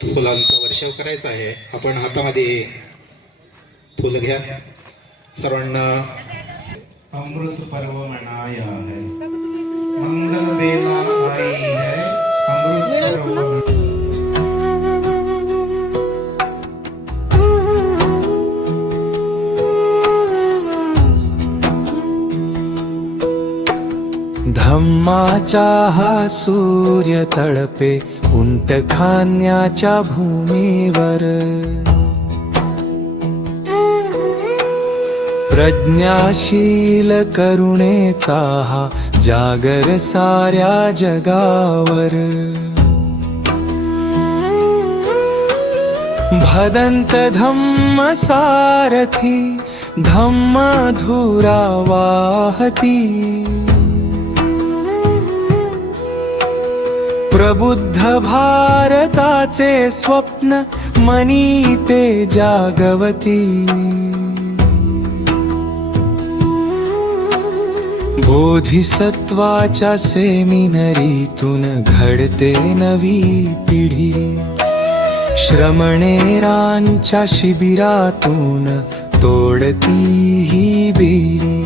फुलांचा वर्षाव करायचा आहे। आपण हातामध्ये फुल घ्या। सर्वांना अमृत पर्व मनाया है, मंगल बेला आई है, अमृत पर्व। धम्माचा हा सूर्य तळपे उंट खाण्याच्या भूमीवर, प्रज्ञाशील करुणेचा हा जागर साऱ्या जगावर। भदंत धम्म सारथी धम्म धुरा वाहती, प्रबुद्ध भारताचे स्वप्न मनी ते जागवती। बोधिसत्वाच्या सेमिनरीतून घडते नवी पिढी, श्रमणेरांच्या शिबिरातून तोडती ही बेरी।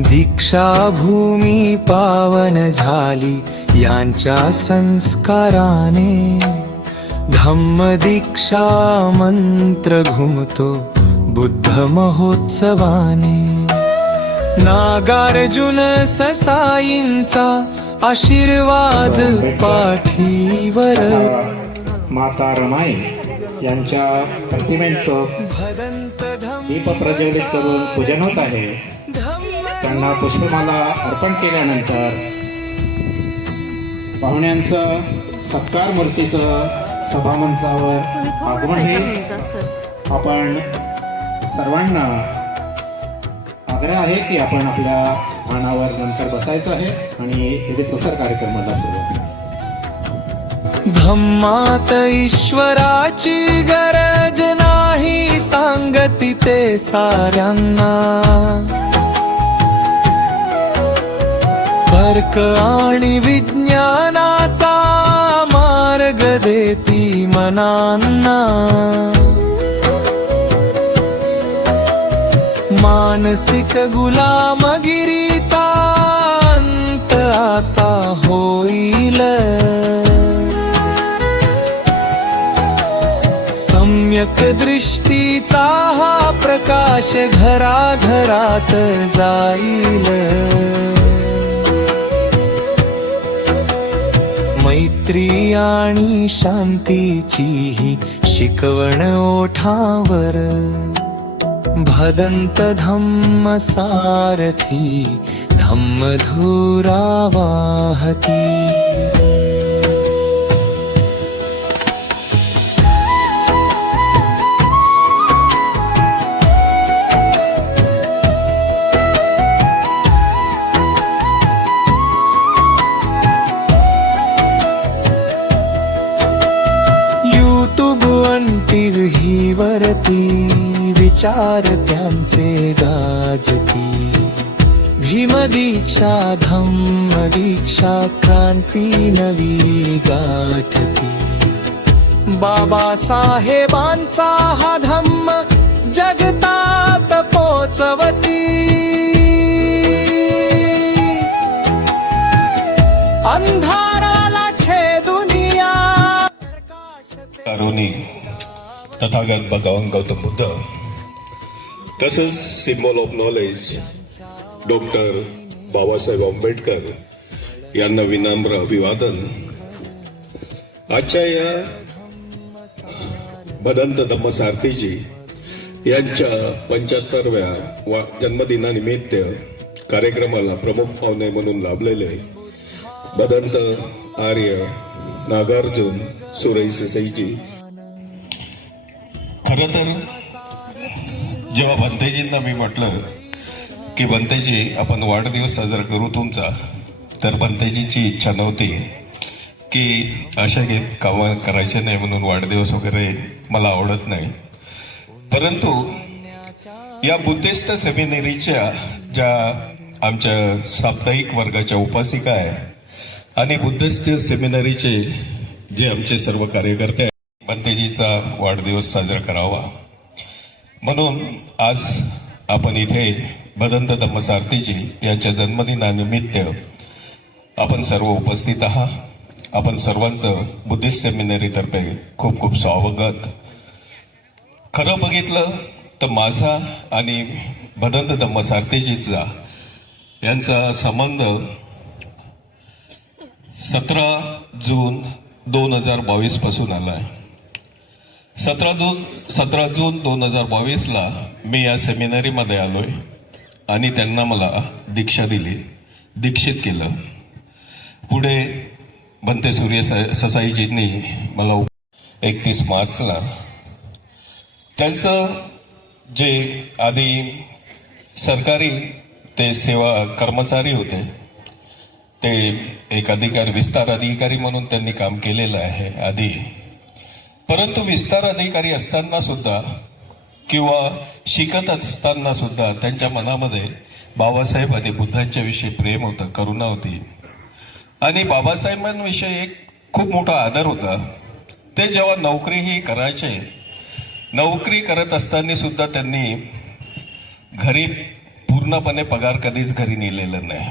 दीक्षाभूमी पावन झाली यांच्या संस्काराने, धम्म दीक्षा मंत्र घुमतो बुद्ध महोत्सवाने। नागार्जुन ससाईंचा आशीर्वाद पाठीवर, माता रमाई यांच्या प्रतिमेचं दीप प्रज्वलित करून पूजन होत आहे। त्यांना पुष्पमाला अर्पण केल्यानंतर पाहुण्यांचं सत्कार मूर्तीचं सभामंचावर आगमन हे आपण सर्वांना आग्रह आहे की आपण आपल्या स्थानावर नंतर बसायचं आहे आणि इथे प्रसार कार्यक्रमाला सुरुवात। धम्मात ईश्वराची गरज नाही सांगती ते साऱ्यांना, तर्क आणि विज्ञानाचा मार्ग देती मनांना। मानसिक गुलामगिरीचा अंत आता होईल, सम्यक दृष्टीचा हा प्रकाश घराघरात जाईल। मैत्री आणि शांतीची ही शिकवण ओठावर, भदंत धम्म सारथी धम्म धुरा वाहती। यूट्यूब टीव्ही वरती विचार त्यांचे गाजती, भीमदीक्षा धम्म दीक्षा क्रांती नवी गाठती। बाबासाहेबांचा हा धम्म जगतात पोचवती, अंधाराला छेदुनिया करुणी तथागत भगवान गौतम बुद्ध, तसंच symbol of knowledge doctor Babasaheb Ambedkar यांना विनम्र अभिवादन। आजच्या या भदंत धम्मसारथीजी यांच्या 75व्या जन्मदिनानिमित्त कार्यक्रमाला प्रमुख पाहुणे म्हणून लाभलेले भदंत आर्य नागार्जुन सुरई ससाईजी। खरं तर जेव्हा भंतेजींना मी म्हटलं की भंतेजी आपण वाढदिवस साजरा करू तुमचा, तर भंतेजींची इच्छा नव्हती की अशा कामं करायचे नाही म्हणून, वाढदिवस वगैरे मला आवडत नाही। परंतु या बुद्धिस्ट सेमिनरीच्या ज्या आमच्या साप्ताहिक वर्गाच्या उपासिका आहे आणि बुद्धिस्ट सेमिनरीचे जे आमचे सर्व कार्यकर्ते भंतेजीचा वाढदिवस साजरा करावा म्हणून आज आपण इथे भदंत धम्मसारथीजी यांच्या जन्मदिनानिमित्त आपण सर्व उपस्थित आहात. आपण सर्वांचं बुद्धिस्ट सेमिनरीतर्फे खूप खूप स्वागत. खरं बघितलं तर माझा आणि भदंत धम्मसारथीजीचा यांचा संबंध 17 जून 2022 पासून आलाय. 17 जून 2022ला मी या सेमिनरीमध्ये आलोय आणि त्यांना मला दीक्षा दिली, दीक्षित केलं. पुढे भंते सूर्य ससाईजींनी मला 31 मार्चला त्यांचं जे आधी सरकारी ते सेवा कर्मचारी होते ते एक अधिकारी विस्तार अधिकारी म्हणून त्यांनी काम केलेलं आहे आधी. परंतु विस्तार अधिकारी असताना सुद्धा किंवा शिकत असताना सुद्धा त्यांच्या मनामध्ये बाबासाहेब आणि बुद्धांच्या विषयी प्रेम होतं, करुणा होती आणि बाबासाहेबांविषयी एक खूप मोठा आदर होता. ते जेव्हा नोकरीही करायचे, नोकरी करत असताना सुद्धा त्यांनी घरी पूर्णपणे पगार कधीच घरी नेलेला नाही.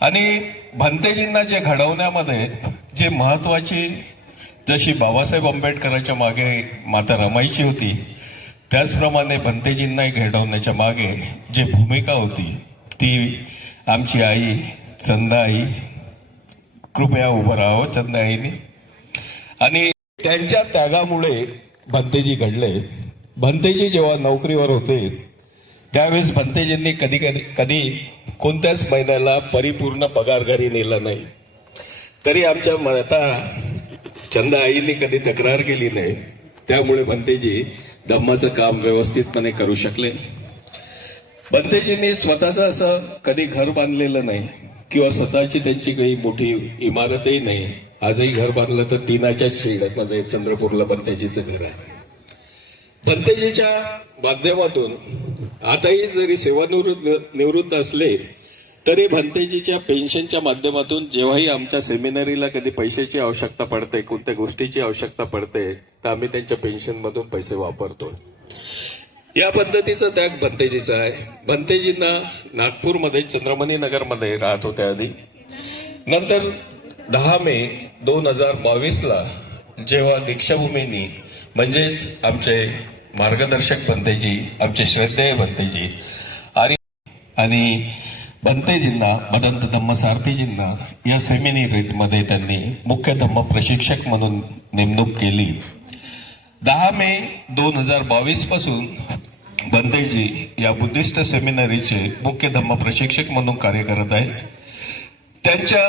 आणि भंतेजींना जे घडवण्यामध्ये जे महत्वाची, जशी बाबासाहेब आंबेडकरांच्या मागे माता रमाईची होती, त्याचप्रमाणे भंतेजींना घडवण्याच्या मागे जी भूमिका होती ती आमची आई चंदाई, कृपया उभं राहावं चंदाईनी. आणि त्यांच्या त्यागामुळे भंतेजी घडले. भंतेजी जेव्हा नोकरीवर होते त्यावेळेस भंतेजींनी कधी कोणत्याच महिन्याला परिपूर्ण पगार घरी नेला नाही. तरी आमच्या माता चंदा आईने कधी तक्रार केली नाही. त्यामुळे भंतेजी धम्माचं काम व्यवस्थितपणे करू शकले. भंतेजींनी स्वतःचं असं कधी घर बांधलेलं नाही किंवा स्वतःची त्यांची काही मोठी इमारतही नाही. आजही घर बांधलं तर टिनाच्या शेडमध्ये चंद्रपूरला भंतेजीचं घर आहे. भंतेजीच्या माध्यमातून आताही जरी सेवानिवृत्त असले तरी भंतेजीच्या पेन्शनच्या माध्यमातून जेव्हाही आमच्या सेमिनरीला कधी पैशाची आवश्यकता पडते, कोणत्या गोष्टीची आवश्यकता पडते, तर आम्ही त्यांच्या पेन्शनमधून पैसे वापरतो. या पद्धतीचा त्याग भंतेजीचा आहे. भंतेजींना नागपूरमध्ये चंद्रमणी नगरमध्ये राहत होते आधी. नंतर 10 मे 2022ला जेव्हा दीक्षाभूमीनी म्हणजेच आमचे मार्गदर्शक भंतेजी, आमचे श्रद्धेय भंतेजी आणि भंतेजींना भदंत धम्मसारथीजींना या सेमिनरीमध्ये त्यांनी मुख्य धम्म प्रशिक्षक म्हणून नेमणूक केली. 10 मे 2022 पासून भंतेजी या बुद्धिस्ट सेमिनरीचे मुख्य धम्म प्रशिक्षक म्हणून कार्य करत आहेत. त्यांच्या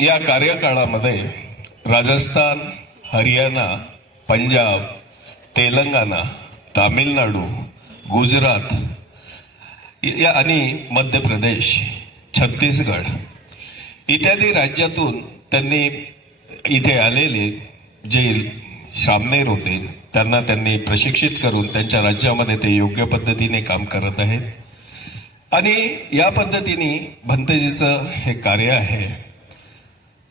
या कार्यकाळामध्ये राजस्थान, हरियाणा, पंजाब, तेलंगणा, तामिळनाडू, गुजरात आणि मध्य प्रदेश, छत्तीसगड इत्यादी राज्यातून त्यांनी इथे आलेले जे श्रामणेर होते त्यांना त्यांनी प्रशिक्षित करून त्यांच्या राज्यामध्ये ते योग्य पद्धतीने काम करत आहेत. आणि या पद्धतीने भंतेजीचं हे कार्य आहे.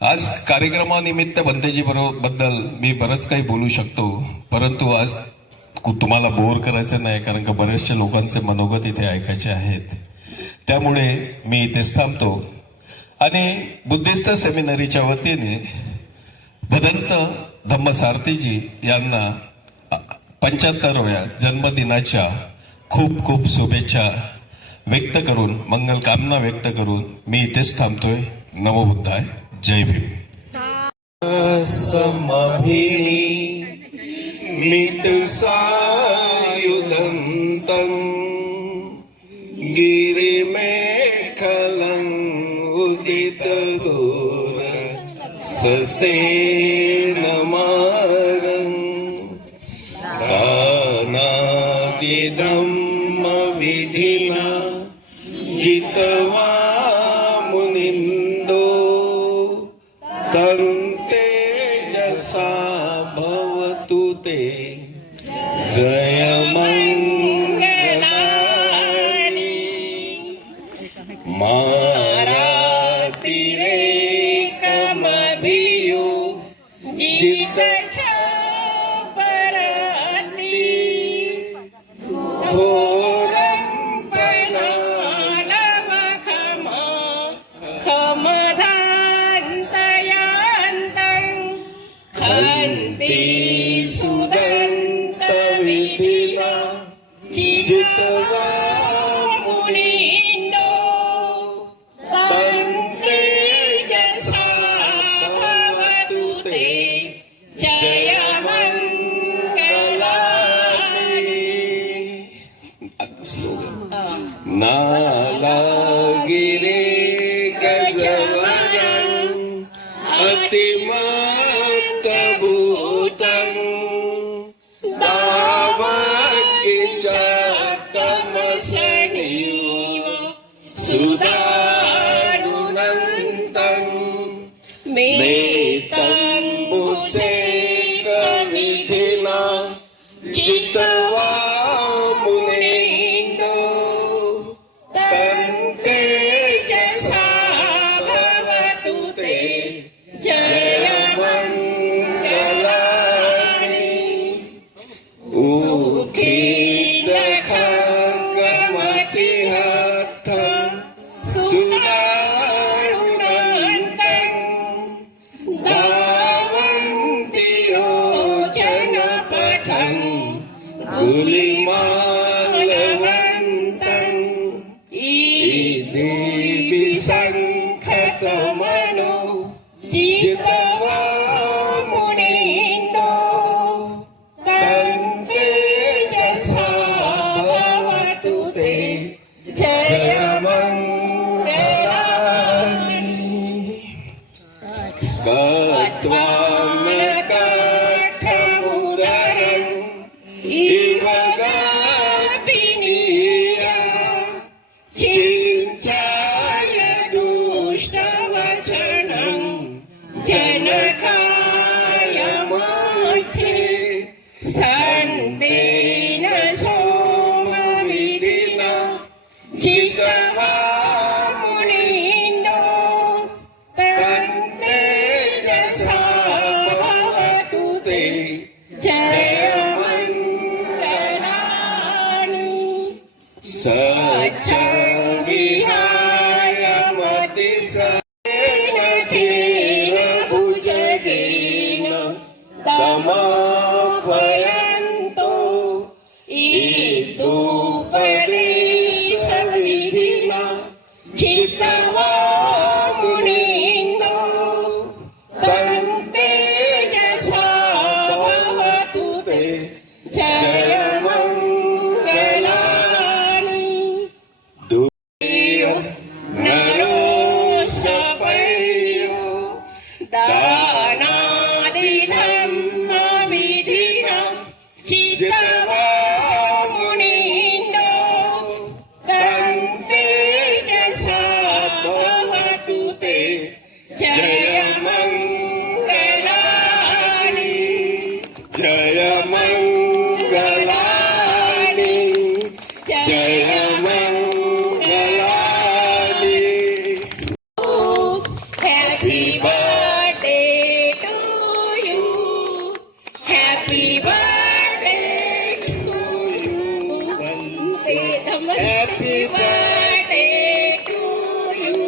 आज कार्यक्रमानिमित्त भंतेजी बद्दल मी बरंच काही बोलू शकतो, परंतु आज तुम्हाला बोर करायचं नाही, कारण का बरेचशा लोकांचे मनोगत इथे ऐकायचे आहेत. त्यामुळे मी इथेच थांबतो आणि बुद्धिस्ट सेमिनरीच्या वतीने भदंत धम्मसारथीजी यांना 75व्या जन्मदिनाच्या खूप खूप शुभेच्छा व्यक्त करून, मंगल कामना व्यक्त करून मी इथेच थांबतोय. नमो बुद्धाय. जय भीम. समाभिनी मित सायुधन्तं गिरिमेखलं उदित घोर ससेनमारं दानादिधम्म विधिना जितवा मुनिन्दो तन्ते जसा भवतु ते जय मंगलानि मारातिरेकमभियो जित परती घोरं पनालवखम खमधान्तयान्तं खन्ति सुदन्तविधिना जित्वा मुनीन्दो तन्ते यसा भवतु ते नालागिरे गजवरं अतिमत्तभूतं दावकिचकमसनीव सुदारुणन्तं मेतम्बुसेकविधिना जित्वा मुनीन्दो तन्ते यसा भवतु ते जयमङ्गलानि उखिदखगमतिहतं सुदारुणन्तं धावन्ति योजनपथं गुलिमालवन्तं देवी संखतमनो जित्वा मुनीन्दो तन्ते यसा भवतु ते जयमङ्गलानि कत्वामकठमुदरम् इव गापिनीया चिन्ताय दुष्टवचनं जनकाय मध्ये सन्तेन सोमविधिना जित्वा मुनीन्दो तन्ते यसा भवतु ते जयमङ्गलानि सच्च विहाय मतिसेन तेन भुजगेन तमापयन्तो ईदुपदेशविधिना जित्वा मुनीन्दो तन्ते यसा भवतु ते जयमङ्गलानि नरोसपयो दानादिधर्मविधिना जित्वा मुनीन्दो तन्ते यसा भवतु ते जयमङ्गलानि जयमङ्गलानि जयमङ्गलानि Happy birthday to you. Happy birthday to you. Happy birthday to you.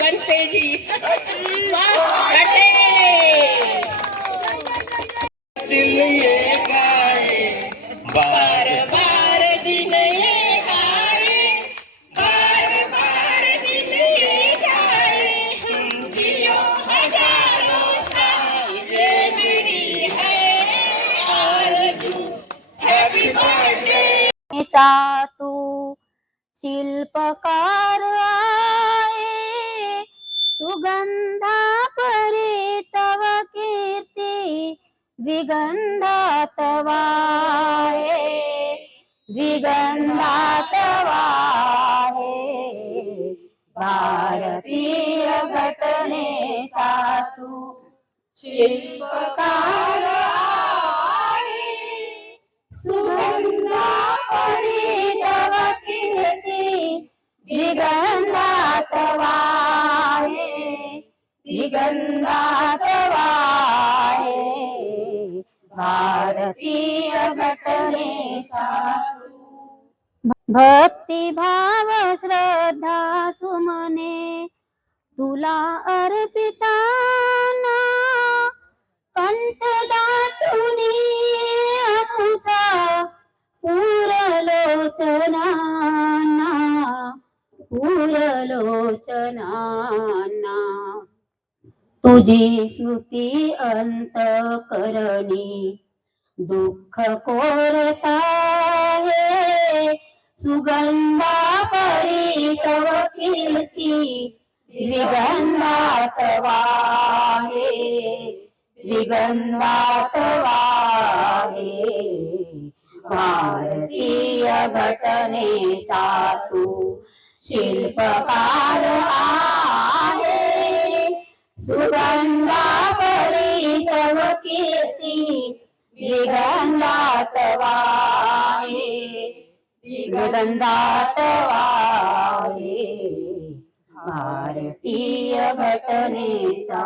Bante ji. Birthday. दिल ये गाए बार बार दिन ये गाए बार बार दिल ये गाए हम जियो हजारों साल ये मेरी है आरज़ू हैप्पी बर्थडे चा तू शिल्पकार आहे सुगंधा परे तव कीर्ती द्विगंधात वाहे द्विगंधात वाहे भारतीय घटनेचा तू शिल्पकार आहे सुगंधा परी तव कीर्ती दिगंधात वाहे दिगंधात वाहे भारतीय घटनेचा भक्तिभाव श्रद्धा सुमने तुला अर्पिताना कंठ दाटुनी अनुचा पुरलोचनाना तुझी स्मृती अंतकरणी दुःख कोरता है सुगंधा परी तव कीर्ती विगंधात वाहे भारतीय घटनेचा तू शिल्पकार आहे सुगंधा परी तव कीर्ती विगंधात वाहे भारतीय घटनेचा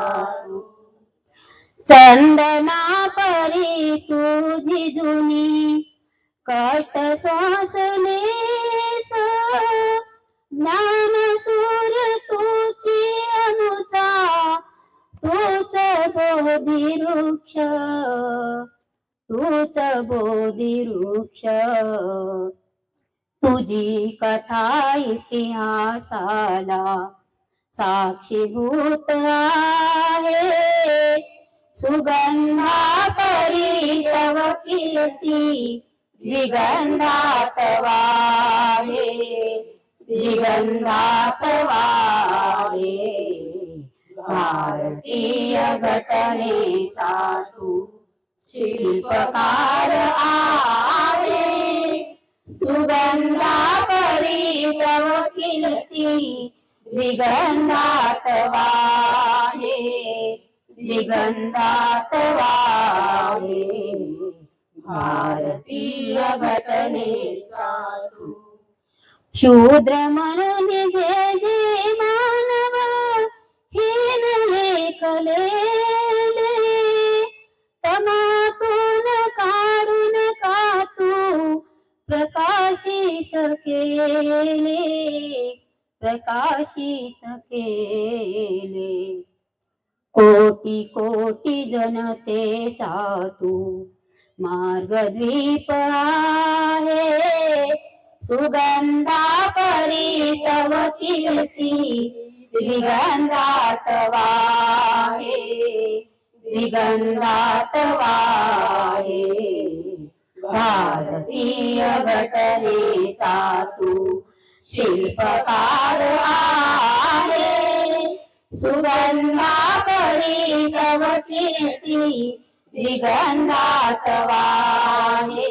चंदना परी तुझी जुनी कष्ट सोसलेस ज्ञान सूर तुझी अनुचा तूच बोधिवृक्ष तुझी कथा इतिहासाला साक्षीभूत आहे सुगंधा परी तव कीर्ती विगंधात वाहे भारतीय घटनेचा तू शिल्पकार आहे सुगंधा परी तव कीर्ती विगंधात वाहे भारतीय घटनेचा तू शूद्र म्हणून जे मानव हीन लेखलेले तमातून काढून का तू प्रकाशित केले कोटी कोटी जनतेचा तू मार्गद्वीप आहे सुगंधा परी तव कीर्ती विगंधात वाहे भारतीय घटनेचा तू शिल्पकार आहे सुगंधा परी तव कीर्ती विगंधात वाहे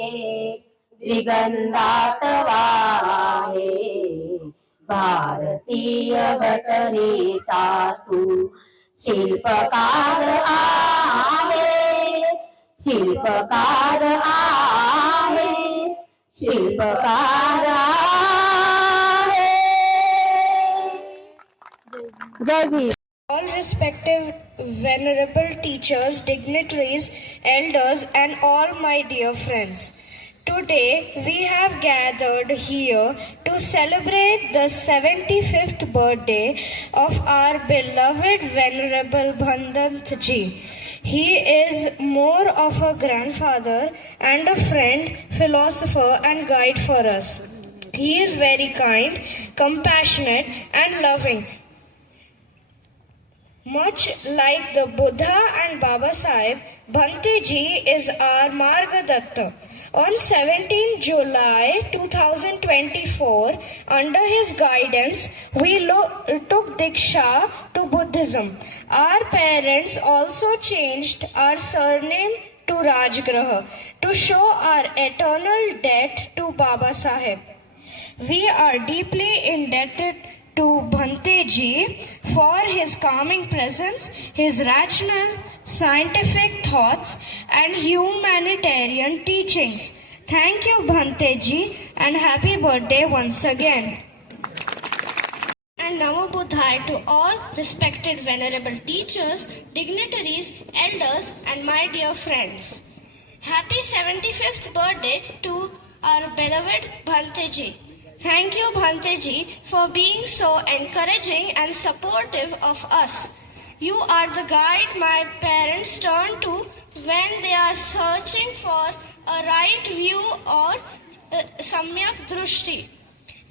भारतीय घटनेचा तू शिल्पकार आहे जय Bhim. All respective venerable teachers, dignitaries, elders, and all my dear friends. Today we have gathered here to celebrate the 75th birthday of our beloved Venerable Bhandant Ji. He is more of a grandfather and a friend, philosopher and guide for us. He is very kind, compassionate and loving. Much like the Buddha and Baba Sahib, Bhante Ji is our Margadatta. On 17 July 2024, under his guidance, we took Diksha to Buddhism. Our parents also changed our surname to Rajgraha to show our eternal debt to Baba Sahib. We are deeply indebted to Bhante Ji for his calming presence, his rational, scientific thoughts and humanitarian teachings. Thank you Bhante Ji and happy birthday once again. And Namo Buddhaya to all respected venerable teachers, dignitaries, elders and my dear friends. Happy 75th birthday to our beloved Bhanteji. Thank you, Bhanteji, for being so encouraging and supportive of us. You are the guide my parents turn to when they are searching for a right view or samyak drushti.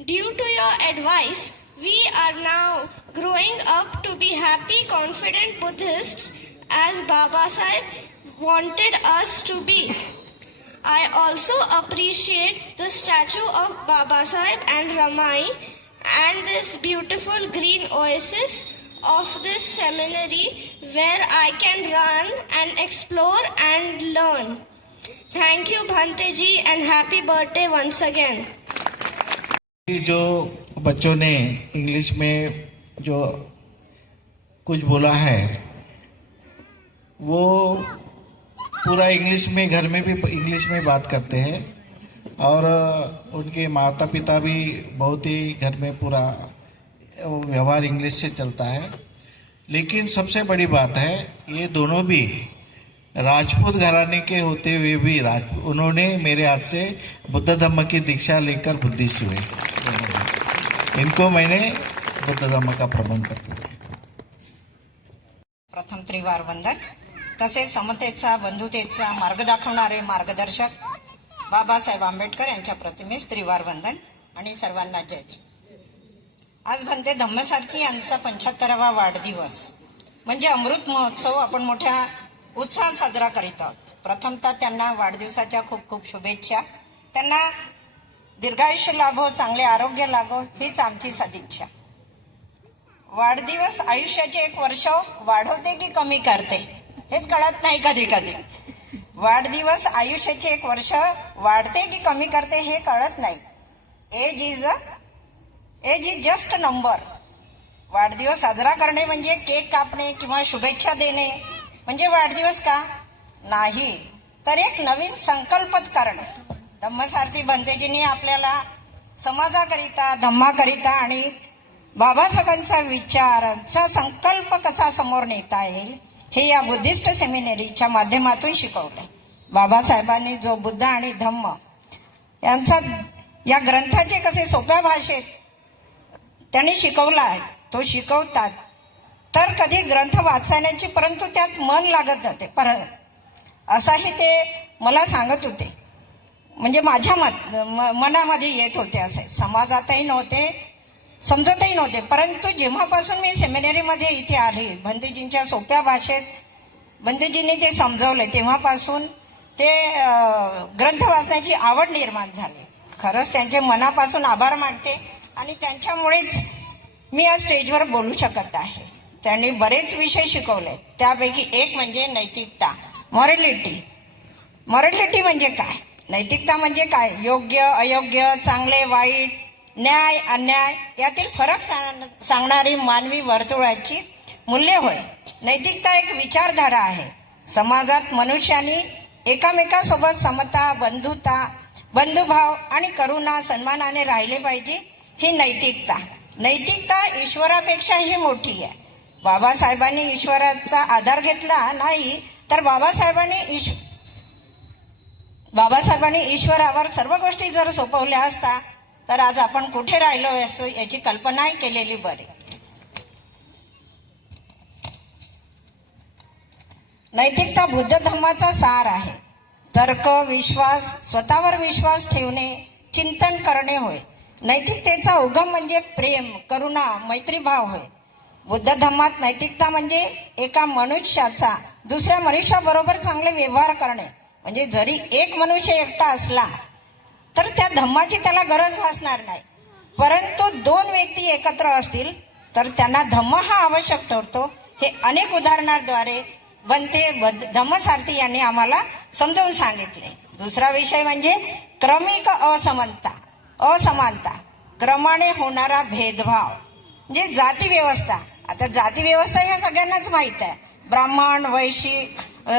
Due to your advice, we are now growing up to be happy, confident Buddhists as Baba Sahib wanted us to be. I also appreciate the statue of Baba Sahib and Ramai and this beautiful green oasis of this seminary where I can run and explore and learn. Thank you, Bhanteji, and happy birthday once again. जो बच्चों ने English में जो कुछ बोला है वो पूरा इंग्लिश में, घर में भी इंग्लिश में बात करते हैं और उनके माता पिता भी बहुत ही घर में पूरा व्यवहार इंग्लिश से चलता है। लेकिन सबसे बड़ी बात है, ये दोनों भी राजपूत घराने के होते हुए भी उन्होंने मेरे हाथ से बुद्ध धम्म की दीक्षा लेकर बुद्धिस्ट हुए। इनको मैंने बुद्ध धम्म का प्रबंध करता हूँ। प्रथम त्रिवार वंदन। तसेच समतेचा, बंधुतेचा मार्ग दाखवणारे मार्गदर्शक बाबासाहेब आंबेडकर यांच्या प्रतिमेस त्रिवार वंदन आणि सर्वांना जय भीम। आज भंते धम्मसारथी यांचा 75वा वाढदिवस म्हणजे अमृत महोत्सव आपण मोठ्या उत्साहात साजरा करीत आहोत। प्रथमतः त्यांना वाढदिवसाच्या खूप खूप शुभेच्छा। त्यांना दीर्घायुष्य लाभो, चांगले आरोग्य लाभो हीच आमची सदिच्छा। वाढदिवस आयुष्याचे एक वर्ष वाढवते की कमी करते हेच कळत नाही कधी कधी। वाढदिवस आयुष्याचे एक वर्ष वाढते की कमी करते हे कळत नाही। Age is just number. वाढदिवस साजरा करणे म्हणजे केक कापणे किंवा शुभेच्छा देणे म्हणजे वाढदिवस का नाही, तर एक नवीन संकल्प करणे। धम्मसारथी भंतेजींनी आपल्याला समाजाकरिता, धम्माकरिता आणि बाबासाहेबांचा विचारांचा संकल्प कसा समोर नेता येईल हे या बुद्धिस्ट सेमिनरीच्या माध्यमातून शिकवलंय। बाबासाहेबांनी जो बुद्ध आणि धम्म यांचा या ग्रंथाचे कसे सोप्या भाषेत त्यांनी शिकवला आहे, तो शिकवतात तर कधी ग्रंथ वाचण्याची परंतु त्यात मन लागत नव्हते असाही ते मला सांगत होते। म्हणजे माझ्या मनामध्ये येत होते, असे समाजातही नव्हते, समजतही नव्हते। परंतु जेव्हापासून मी सेमिनरीमध्ये इथे आले, भंतेजींच्या सोप्या भाषेत भंतेजींनी ते समजवले, तेव्हापासून ते ग्रंथ वाचण्याची आवड निर्माण झाली। खरंच त्यांचे मनापासून आभार मानते आणि त्यांच्यामुळेच मी या स्टेजवर बोलू शकत आहे। त्यांनी बरेच विषय शिकवले, त्यापैकी एक म्हणजे नैतिकता, मॉरॅलिटी। मॉरॅलिटी म्हणजे काय, नैतिकता म्हणजे काय, योग्य अयोग्य, चांगले वाईट, न्याय अन्याय यातील फरक सांगणारी मानवी वर्तुळाची मूल्य होय। नैतिकता एक विचारधारा आहे। समाजात मनुष्यानी एकामेकांसोबत समता, बंधुता, बंधुभाव आणि करुणा, सन्मानाने राहिले पाहिजे, ही नैतिकता। नैतिकता ईश्वरापेक्षाही मोठी आहे। बाबासाहेबांनी ईश्वराचा आधार घेतला नाही, तर बाबासाहेबांनी ईश्वरावर सर्व गोष्टी जर सोपवल्या असता तर आज आपण कुठे राहिलो असतो याची कल्पनाही केलेली बरी। नैतिकता बुद्ध धम्माचा सार आहे। तर्क, विश्वास, स्वतःवर विश्वास ठेवणे, चिंतन करणे होय। नैतिकतेचा उगम म्हणजे प्रेम, करुणा, मैत्रीभाव होय। बुद्ध धम्मात नैतिकता म्हणजे एका मनुष्याचा दुसऱ्या मनुष्याबरोबर चांगले व्यवहार करणे। म्हणजे जरी एक मनुष्य एकटा असला तर त्या धम्माची त्याला गरज भासणार नाही, परंतु दोन व्यक्ती एकत्र असतील तर त्यांना धम्म हा आवश्यक ठरतो। हे अनेक उदाहरणाद्वारे भंते धम्मसारथी यांनी आम्हाला समजावून सांगितले। दुसरा विषय म्हणजे क्रमिक असमानता, क्रमाने होणारा भेदभाव म्हणजे जाती व्यवस्था। आता जाती व्यवस्था ह्या सगळ्यांनाच माहित आहे।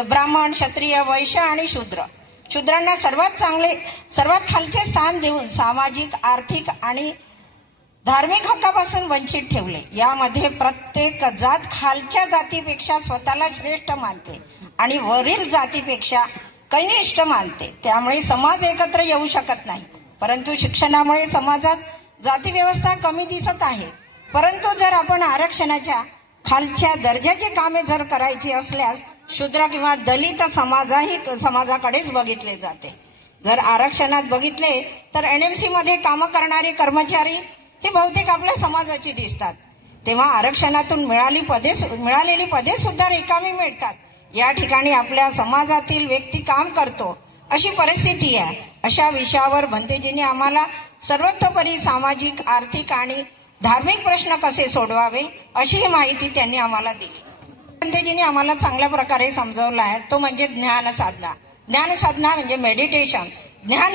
ब्राह्मण, क्षत्रिय, वैश्य आणि शूद्र। शूद्रांना सर्वात खालचे स्थान देऊन सामाजिक, आर्थिक आणि धार्मिक हक्कापासून वंचित ठेवले। यामध्ये प्रत्येक जात खालच्या जातीपेक्षा स्वतःला श्रेष्ठ मानते आणि वरील जातीपेक्षा कनिष्ठ मानते. त्यामुळे समाज एकत्र येऊ शकत नाही. परंतु शिक्षणामुळे समाजात जाती व्यवस्था कमी दिसत आहे. परंतु जर आपण आरक्षणाच्या खालच्या दर्जाची कामे जर करायची असल्यास शूद्र किंवा दलित समाजाकडेच बघितले जाते. जर आरक्षणात बघितले तर NMC मध्ये कामं करणारे कर्मचारी हे बहुतेक आपल्या समाजाची दिसतात. तेव्हा आरक्षणातून मिळालेली पदे सुद्धा रिकामी मिळतात. या ठिकाणी आपल्या समाजातील व्यक्ती काम करतो अशी परिस्थिती आहे. अशा विषयावर भंतेजींनी आम्हाला सर्वतोपरी सामाजिक, आर्थिक आणि धार्मिक प्रश्न कसे सोडवावे अशी माहिती त्यांनी आम्हाला दिली. भंतेजींनी आम्हाला चांगल्या प्रकारे समजावला आहे, तो म्हणजे ज्ञान साधना. ज्ञान साधना म्हणजे मेडिटेशन. ज्ञान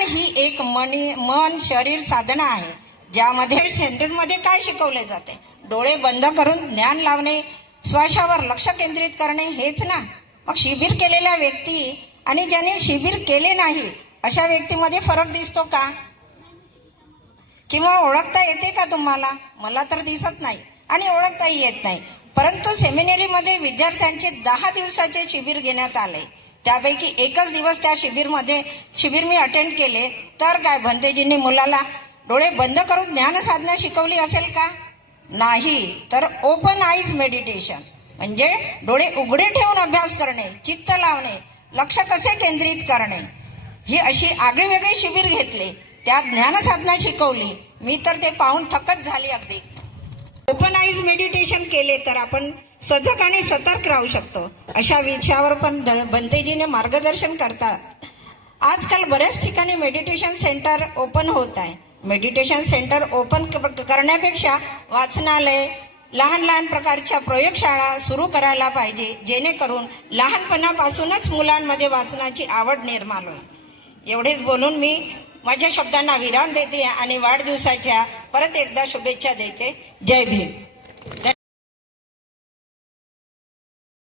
ही एक मन शरीर साधना आहे, ज्यामध्ये सेंटरमध्ये काय शिकवले जाते? डोळे बंद करून ज्ञान लावणे, श्वासावर लक्ष केंद्रित करणे, हेच ना. मग शिबिर केलेल्या व्यक्ती आणि ज्याने शिबिर केले नाही अशा व्यक्तीमध्ये फरक दिसतो का? किंवा ओळखता येते का तुम्हाला? मला तर दिसत नाही आणि ओळखताही येत नाही. परंतु सेमिनरीमध्ये विद्यार्थ्यांचे 10 दिवसाचे शिबिर घेण्यात आले. त्यापैकी एकच दिवस त्या शिबिर मी अटेंड केले. तर काय भंतेजींनी मुलाला डोळे बंद करून ज्ञान साधना शिकवली असेल का? नाही. तर ओपन आईज मेडिटेशन म्हणजे डोळे उघडे ठेवून अभ्यास करणे, चित्त लावणे, लक्ष कसे केंद्रित करणे, ही अशी आगळीवेगळी शिबिर घेतले. त्यात ज्ञान साधना शिकवली. मी तर ते पाहून थकत झाली अगदी. ओपन आईज मेडिटेशन केले तर आपण सजग आणि सतर्क राहू शकतो. अशा विषयावर पण भंतेजीने मार्गदर्शन करतात. आजकाल बऱ्याच ठिकाणी मेडिटेशन सेंटर ओपन होत आहे. मेडिटेशन सेंटर ओपन करण्यापेक्षा वाचनालय, लहान लहान प्रकारच्या प्रयोगशाळा सुरू करायला पाहिजे, जेणेकरून लहानपणापासूनच मुलांमध्ये वाचनाची आवड निर्माण होईल. एवढेच बोलून मी माझ्या शब्दांना विराम देते आणि वाढदिवसाच्या परत एकदा शुभेच्छा देते. जय भीम.